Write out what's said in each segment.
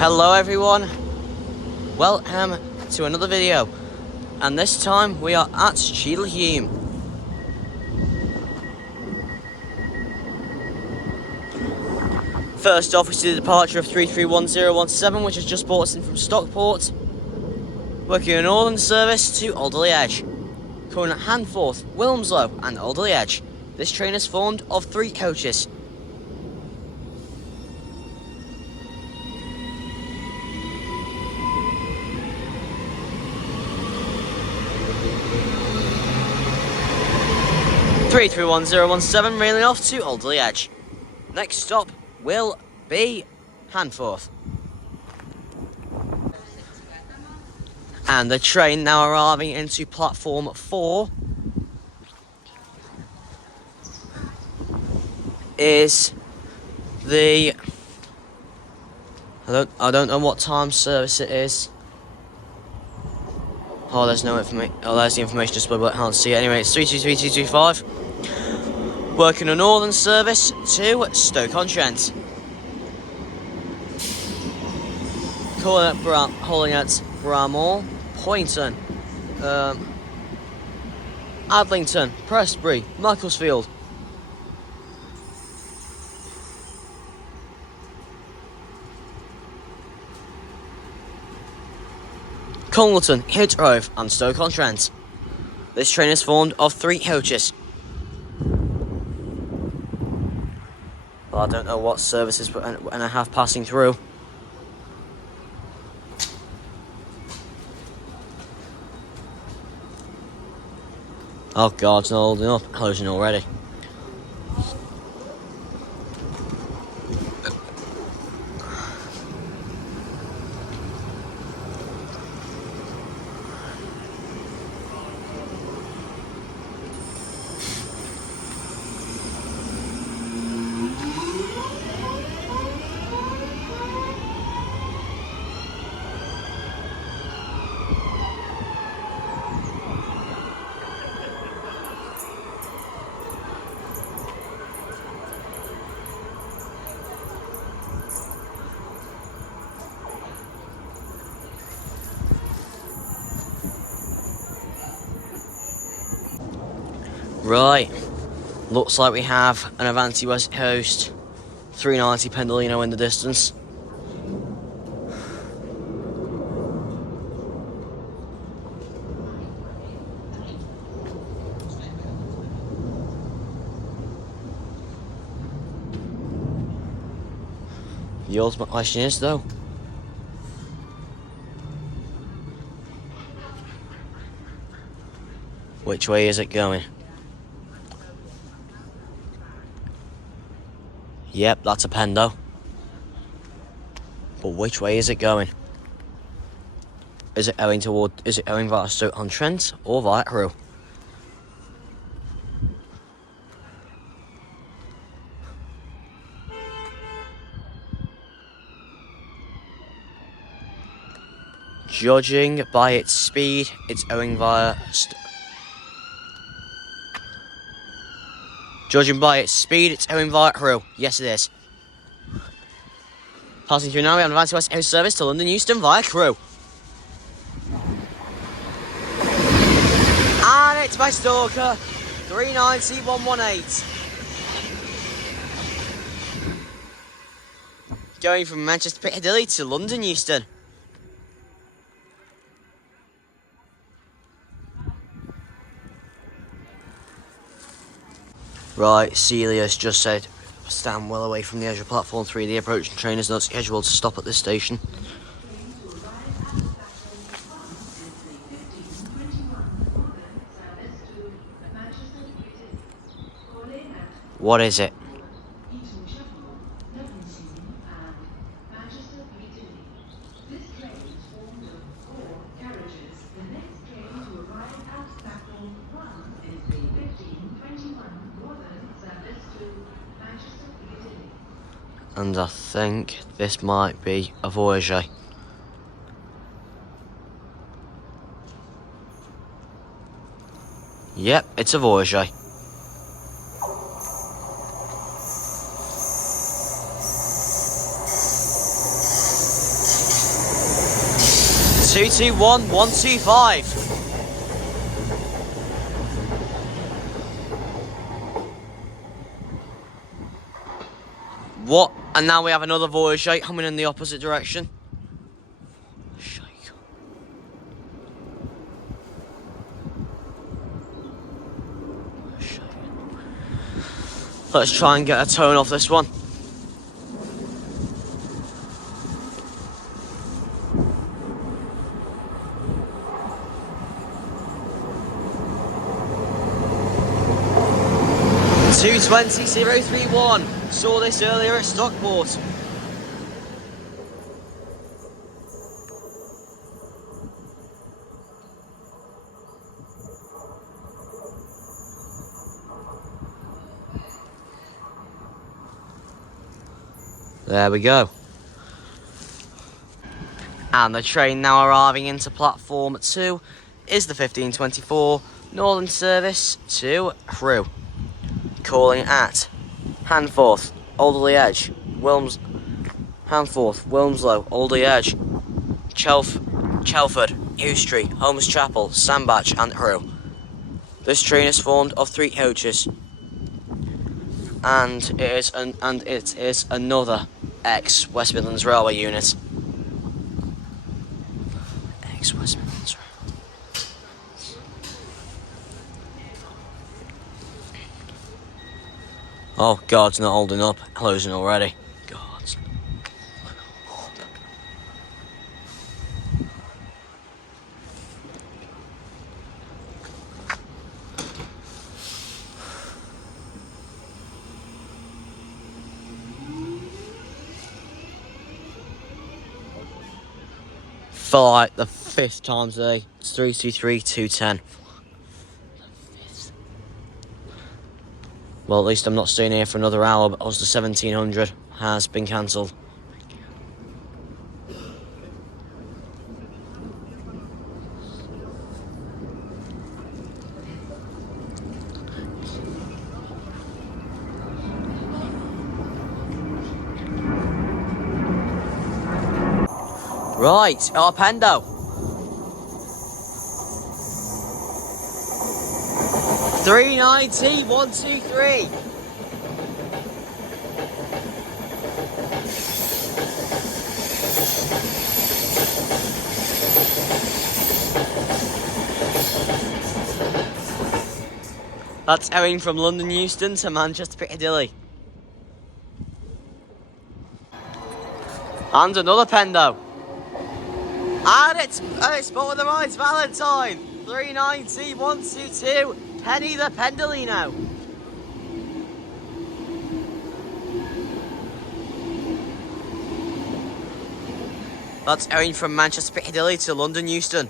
Hello everyone, welcome to another video, and this time we are at Cheadle Hulme. First off, we see the departure of 331017, which has just brought us in from Stockport, working a northern service to Alderley Edge, coming at Handforth, Wilmslow and Alderley Edge. This train is formed of 3 coaches. Three 1017 railing off to Alderley Edge. Next stop will be Handforth. And the train now arriving into platform 4 is the I don't know what time service it is. Oh, there's no information. Oh, there's the information display, but I can't see it. Anyway, it's 323225. Working a northern service to Stoke-on-Trent. Calling at Bramall, Poynton, Adlington, Prestbury, Macclesfield. Congleton, Hitgrove and Stoke-on-Trent. This train is formed of 3 coaches. Well, I don't know what services and I have passing through. Oh God, it's not holding up, closing already. Right, looks like we have an Avanti West Coast 390 Pendolino in the distance. The ultimate question is, though, which way is it going? Yep, that's a Pendo. But which way is it going? Is it going via Stoke-on-Trent or via Crewe? Judging by its speed, it's going via Crewe. Yes, it is. Passing through now, we have an Avanti West Coast service to London Euston via Crewe. And it's by Stalker, 390118. Going from Manchester Piccadilly to London Euston. Right, Celia's just said stand well away from the edge of platform 3. The approaching train is not scheduled to stop at this station. What is it? And I think this might be a Voyager. Yep, it's a Voyager. 221-125. What? And now we have another Voyager coming in the opposite direction. Let's try and get a tone off this one. (220.031). Saw this earlier at Stockport. There we go. And the train now arriving into platform 2 is the 1524 Northern Service to Crewe. Calling at Hanforth, Alderley Edge, Hanforth, Wilmslow, Alderley Edge, Chelford, Eustre, Holmes Chapel, Sandbach and Crewe. This train is formed of 3 coaches, and it is another ex-West Midlands Railway unit. Ex-West Midlands Railway. Oh, God's not holding up. Closing already. God's. For like the 5th time today. It's 323-210. Well, at least I'm not staying here for another hour, because the 1700 has been cancelled. Right, Arpendo. 390-123. That's owing from London Euston to Manchester Piccadilly. And another Pendo. And it's spot with the right Valentine. 390-122. Penny the Pendolino. That's owing from Manchester Piccadilly to London Euston.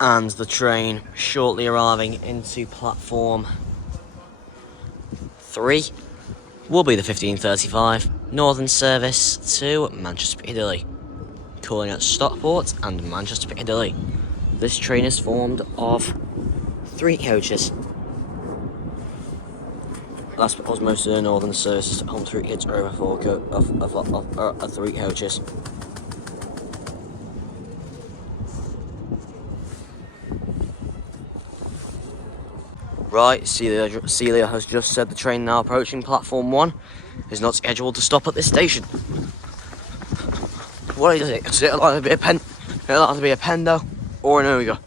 And the train shortly arriving into platform 3 will be the 1535 Northern Service to Manchester Piccadilly, calling at Stockport and Manchester Piccadilly. This train is formed of 3 coaches. That's because most of the Northern Services home through kids are over 3 coaches. Right, Celia has just said the train now approaching platform 1 is not scheduled to stop at this station. What is it? Is it likely to be a Pendo or an Omega?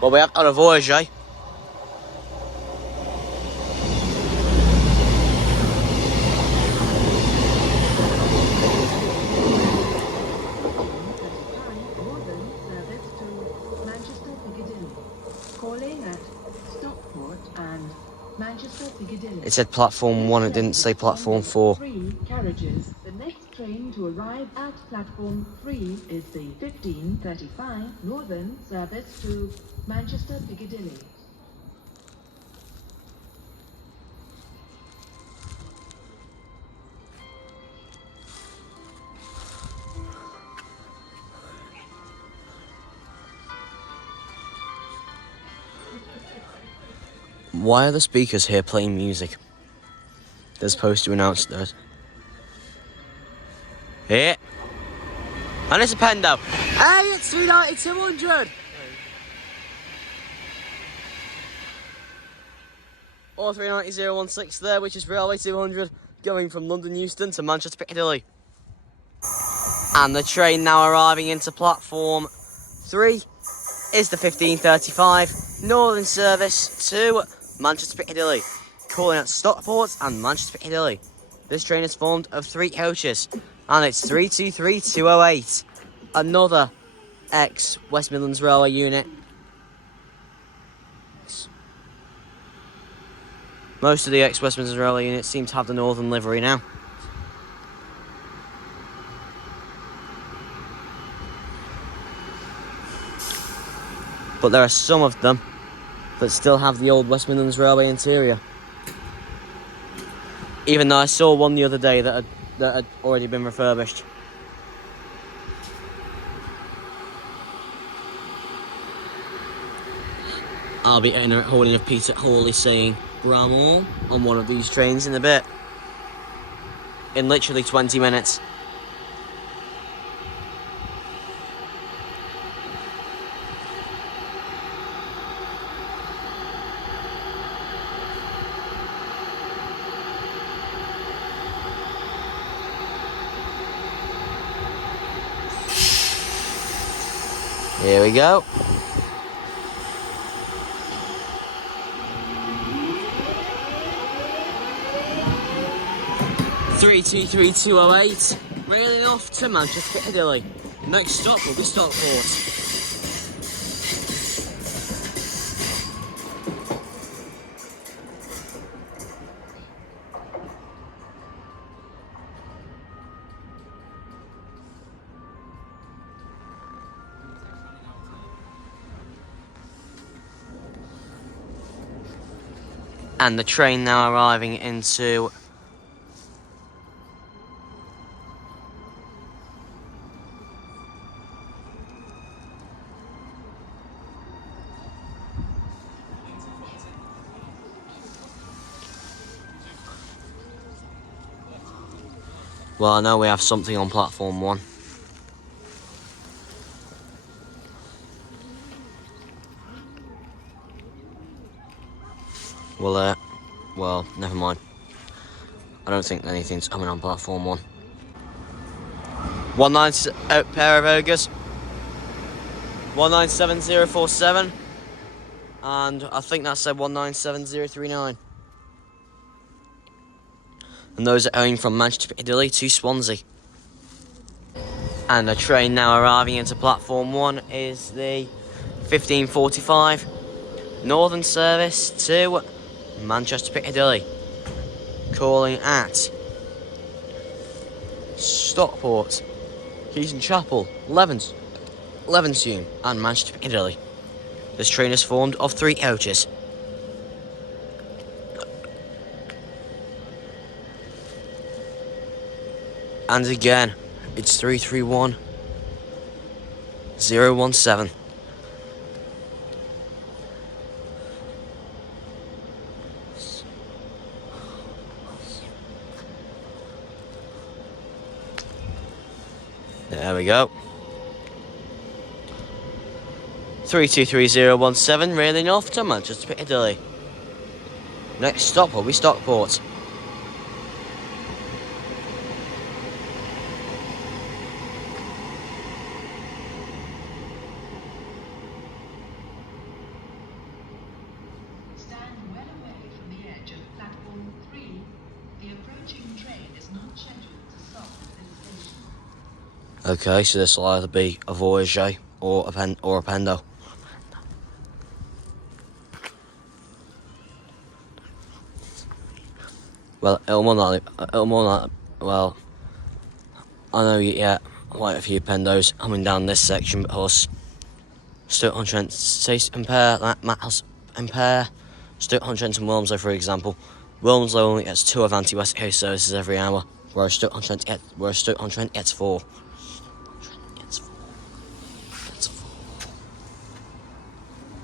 Well, we have got a Voyager. at Stockport and Manchester Piccadilly. It said platform 1, it didn't say platform 4. 3 carriages. The next train to arrive at platform 3 is the 15:35 Northern service to Manchester Piccadilly. Why are the speakers here playing music? They're supposed to announce that. Here. And it's a Pendo. Hey, it's 390 200! Or 390 016 there, which is Railway 200, going from London Euston to Manchester Piccadilly. And the train now arriving into platform 3 is the 15:35 Northern service to Manchester Piccadilly, calling at Stockport and Manchester Piccadilly. This train is formed of 3 coaches, and it's 323208, another ex-West Midlands Railway unit. Most of the ex-West Midlands Railway units seem to have the northern livery now. But there are some of them that still have the old West Midlands Railway interior. Even though I saw one the other day that had already been refurbished. I'll be holding a Peter Hawley saying Bramall on one of these trains in a bit. In literally 20 minutes. Here we go. Three two three 208, railing off to Manchester Piccadilly. Next stop will be Stockport. And the train now arriving into well, I know we have something on platform 1. Well, never mind. I don't think anything's coming on platform 1. 19 pair of ogres. 197047. And I think that said 197039. And those are going from Manchester Piccadilly to Swansea. And the train now arriving into platform 1 is the 15:45 Northern service to Manchester Piccadilly, calling at Stockport, Keaton Chapel, Levenshulme and Manchester Piccadilly. This train is formed of 3 coaches. And again, it's 331017. There we go. 323017, railing off to Manchester Piccadilly. Next stop will be Stockport. Stand well away from the edge of platform 3. The approaching train is not scheduled to stop at this station. Okay, so this will either be a Voyager or a Pendo. Well, it'll more not, well, I know you get quite a few pendos coming down this section because Stoke-on-Trent, say, compare Stoke-on-Trent and Wilmslow, for example. Wilmslow only gets 2 Avanti West Coast services every hour, whereas Stoke-on-Trent gets 4.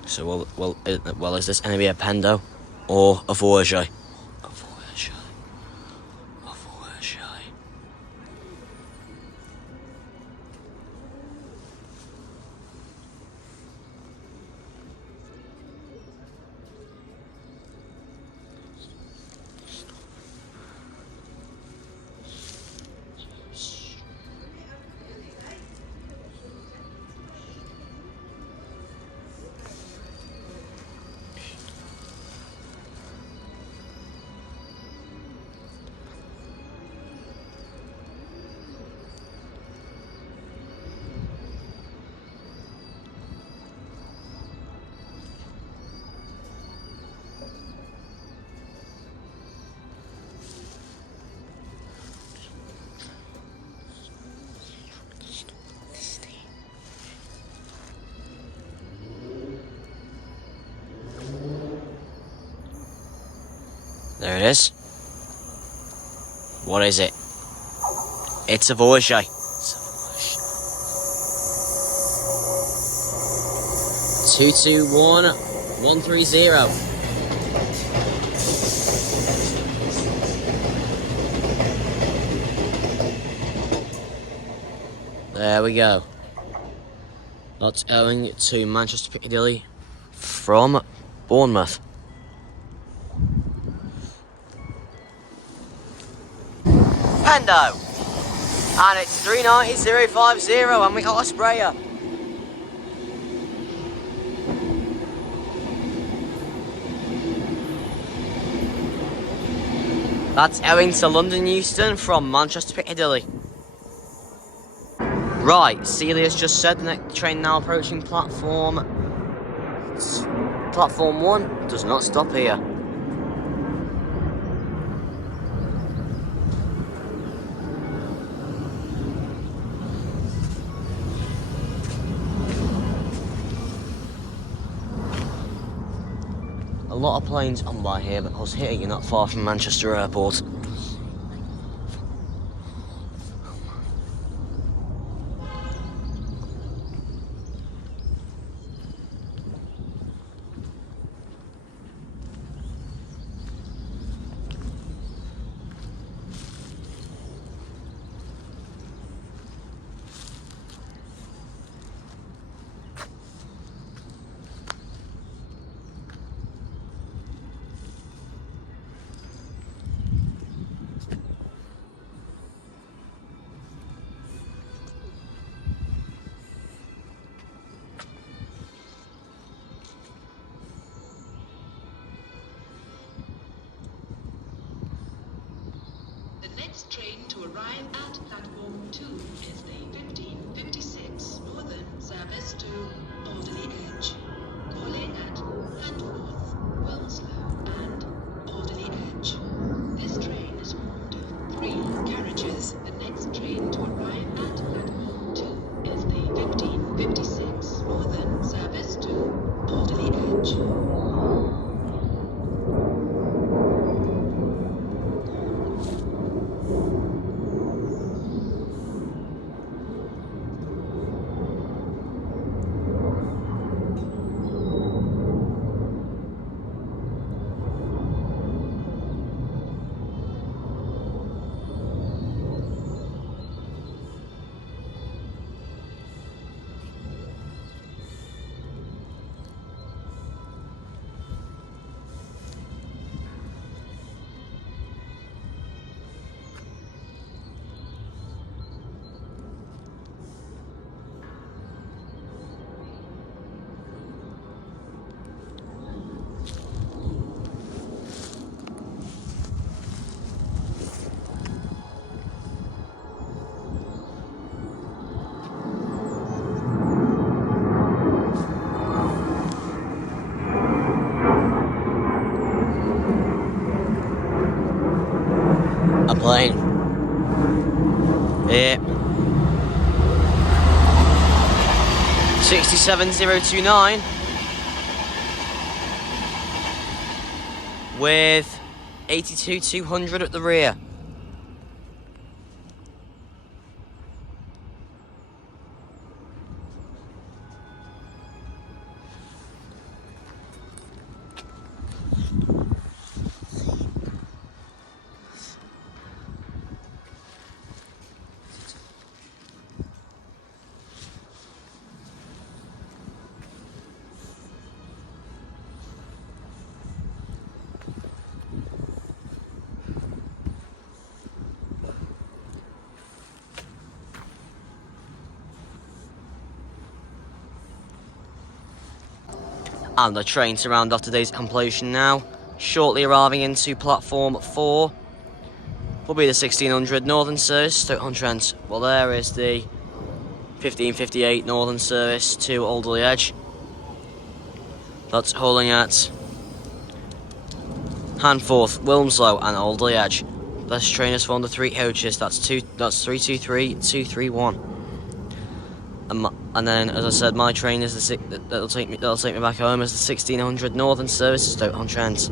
So, well, is this going to be a pendo or a voyage? There it is. What is it? It's a voyage. 221130. There we go. That's going to Manchester Piccadilly from Bournemouth. Pendo! And it's 390,050 and we got a sprayer. That's owing to London Euston from Manchester Piccadilly. Right, Celia's just said the next train now approaching platform 1 does not stop here. A lot of planes on by here because here you're not far from Manchester Airport. The next train to arrive at platform 2 is the 1556 Northern service to Alderley Edge, calling at Handforth, Wilmslow and Alderley Edge. This train is formed of 3 carriages. The next train to arrive at platform 2 is the 1556 Northern service to Alderley Edge. plane. Here. 67029 with 82200 at the rear. And the train to round off today's completion now, shortly arriving into platform 4, will be the 1600 Northern Service, Stoke-on-Trent. Well, there is the 1558 Northern Service to Alderley Edge. That's hauling at Handforth, Wilmslow and Alderley Edge. This train has formed the 3 coaches, that's 323, 231. And then, as I said, my train is that'll take me back home as the 1600 Northern Service to Stoke-on-Trent.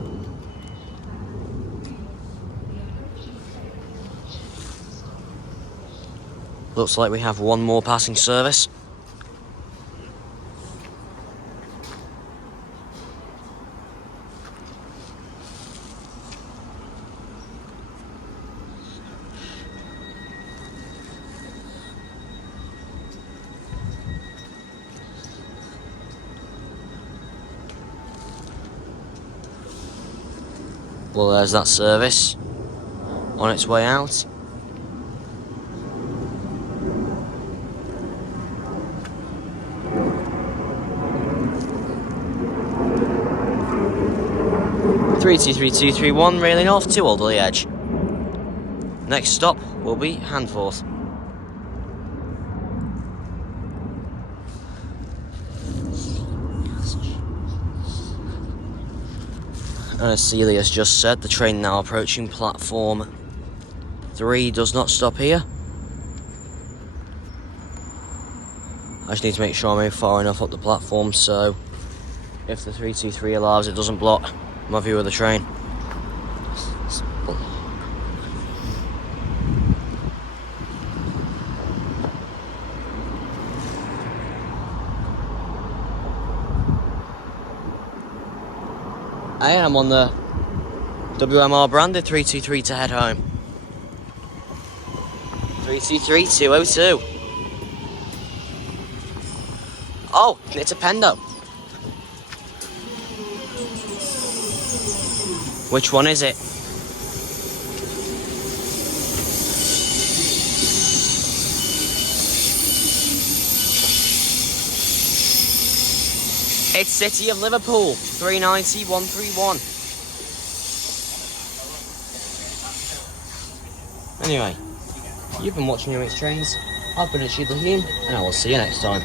Looks like we have one more passing service. Well, there's that service on its way out. (323-231) railing off to Alderley Edge. Next stop will be Handforth. As Celia has just said, the train now approaching platform 3 does not stop here. I just need to make sure I move far enough up the platform so if the 323 allows, it doesn't block my view of the train. I am on the WMR branded 323 to head home. 323-202. Oh, it's a Pendo. Which one is it? It's City of Liverpool, 390-131. Anyway, you've been watching MX Trains. I've been at Cheadle, and I will see you next time.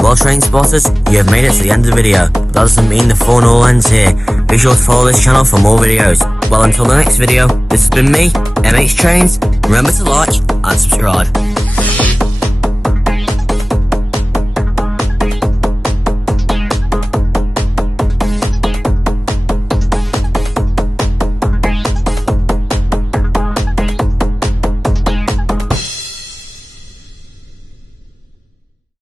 Well, train spotters, you have made it to the end of the video. That doesn't mean the fun all ends here. Be sure to follow this channel for more videos. Well, until the next video, this has been me, MX Trains. Remember to like and subscribe.